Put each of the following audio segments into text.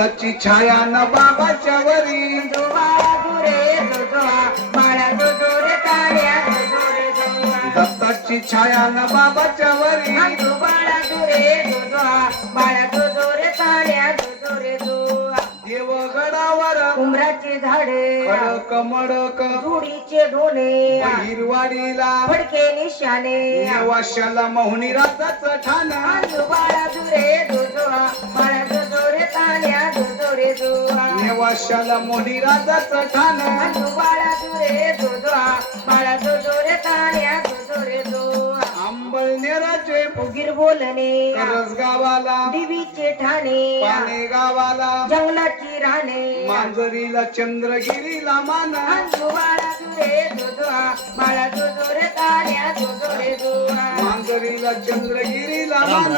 दत्ताची छाया न बाबाच्या वरी. दत्ताची छाया न बाबाच्या वरी. देवगडावर उमराचे झाडे मडक झुडीचे ढोणे हिरवाडीला फडके निशाणे. नेवाशाला मोहनी राजाच ठाण. बाळा दुरे जो बाळा जो जो रे जो नेवाशाला राजाच ठाण. बाळा बाळा रे रे जो अंबळनेराचे उगीर बोलणे. करस गावाला. देवीचे ठाणे. पाणे गावाला. जंगलाची राणे. मांजरीला चंद्रगिरीला मान. बाळा रे रे मांजरीला चंद्रगिरीला मान.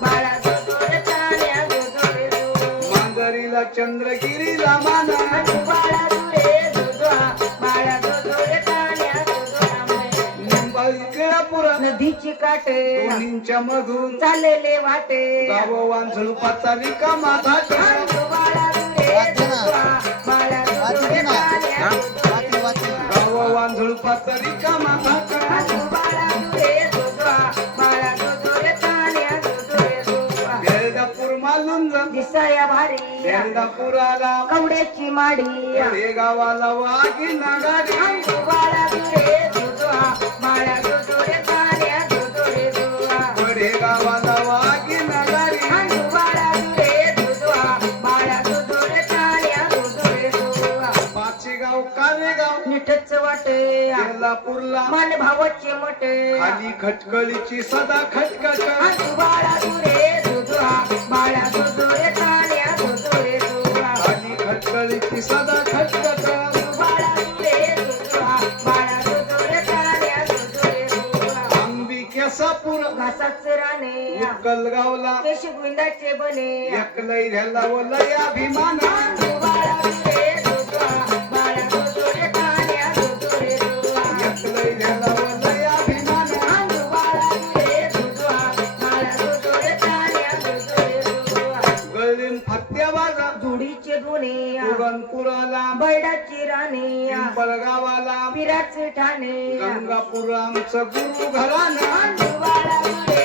बाळा रे निंबाळी केळापूर नदीची काटे दोन्हींच्या मधून चाललेले वाटे. गाव वांझळपाचा रिकामा दुआ गाव वांझळपाचा रिकामा घाट दिसाया भारी बेरडापुराला कवड्याची माडी गावाला बाळा दुधुआ बाळा दुआ बाळा दुधुआ बाळा पाचेगाव कालेगाव निठच वाटे. मान भावाचे मोठे. खाली खटकळीची सदा खटखट अंजू बाळा दुरे दुधुआ बाळा दुआ गळीन फत्याबाजा जोडीचे दोने पुरणपुराला बैडाची राणे पिंपळगावाला. पिराचे ठाणे गंगापूर आमचं गुरु घराणं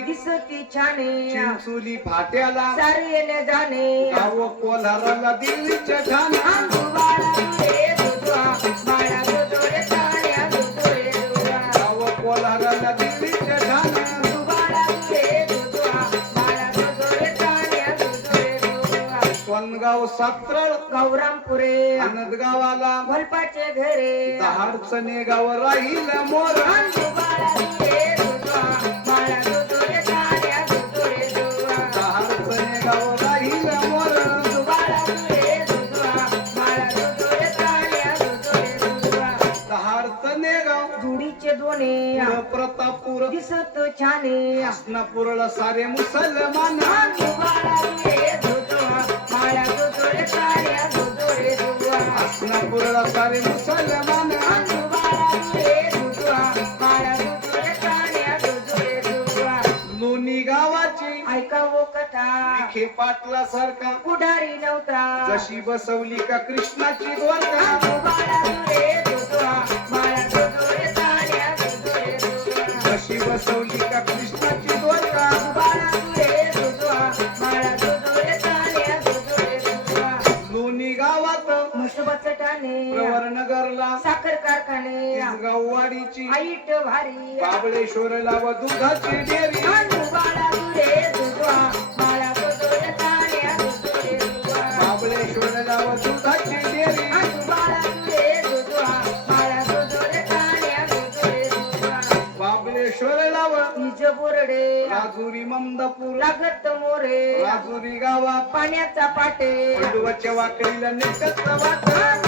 दिसती छाने. चिंचुली फाट्याला. सारे जाणे. गाव कोल्हाराला ठाण. काळ्या दुधू रे दुआ दहाडचणे गाव जोडीचे दोने. पुढं प्रतापूर दिसत छाने. हसनापूरला सारे मुसलमान. लोणी गावाची ऐकावो कथा. विखे पाटला सारखा. पुढारी नव्हता. जशी बसवली का कृष्णाची द्वारका. जशी बसवली का कृष्णाची द्वारका. टाणे प्रवरनगरला साखर कारखाने गाववाडीची आईट भारी बाबळेश्वरला व दुधाची बाबळेश्वरला व बाबळेश्वरला व निज बोरडे राजुरी ममदापूर लागत मोरे राजुरी गावात. पाण्याचा पाटे. वाकडीला निघत वाट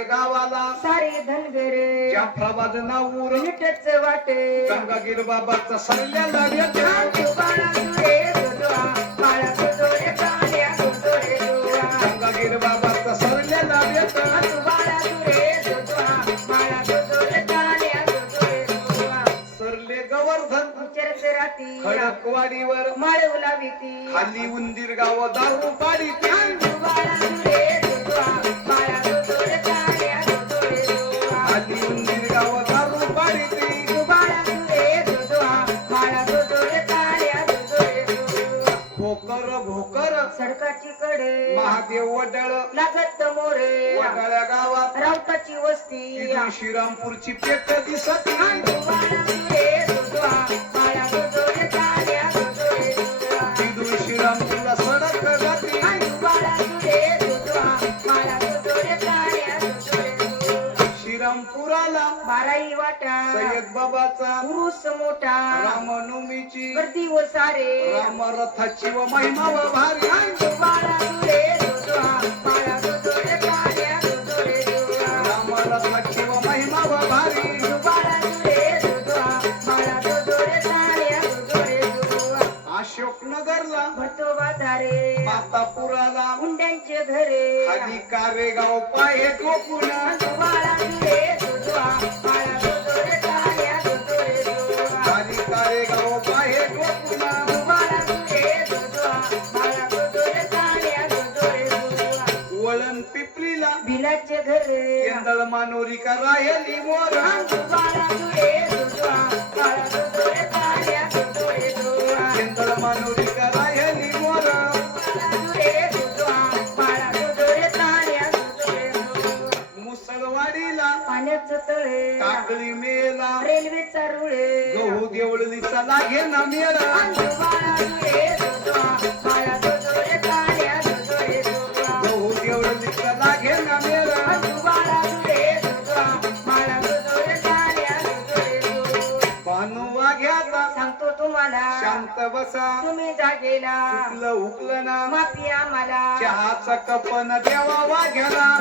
नाये गावाला. सारे धनगरे. जाफराबाद नाऊर नीटच वाटे. गंगागीर बाबाचा दुवा गंगागीर बाबाचा दुवा सरले गवर्धन. उचरच राती खडकवाडीवर. माळवला भीती खाली उंदीर गाव दारू पाडी बाळा भोकर भोकर. सडकाची कडे. महादेव वडळ. लागत मोरे. वडाळ्या गावात. राऊताची वस्ती. श्रीरामपूरची पेट दिसती बाळा बाराई वाटा. सय्यद बाबाचा पुरुष मोठा. रामनवमीची गर्दी व सारे राम रथाची व महिमा व भारी. बाळा तुरे दुधवा बाळा दुधोरे ताण्या दुधोरे दुवा राम रथाची व महिमा व भारी बाळा तुरे दुधवा बाळा दुधोरे ताण्या दुधोरे दुवा अशोकनगरला भरतो बाजारे मातापुराला हुंड्यांचे घरे खाली कारेगाव पाये टोकून बाळा तुरे दुधवा बाळा दुधोरे ताण्या दुधोरे दुवा खाली कारेगाव पाये टोकून बाळा तुरे दुधवा बाळा दुधोरे ताण्या दुधोरे दुवा वळण पिपरीला भिलाचे घरे केंदळ मानोरी का रायली मोर बाळा तुरे दुधवा बाळा दुधोरे ताण्या भानू वाघ्याचा सांगतो तुम्हाला. शांत बसा. तुम्ही जागेला. चुकलं हुकलं ना. माफी आम्हाला. चहाचा कपन देवा वाघ्याला.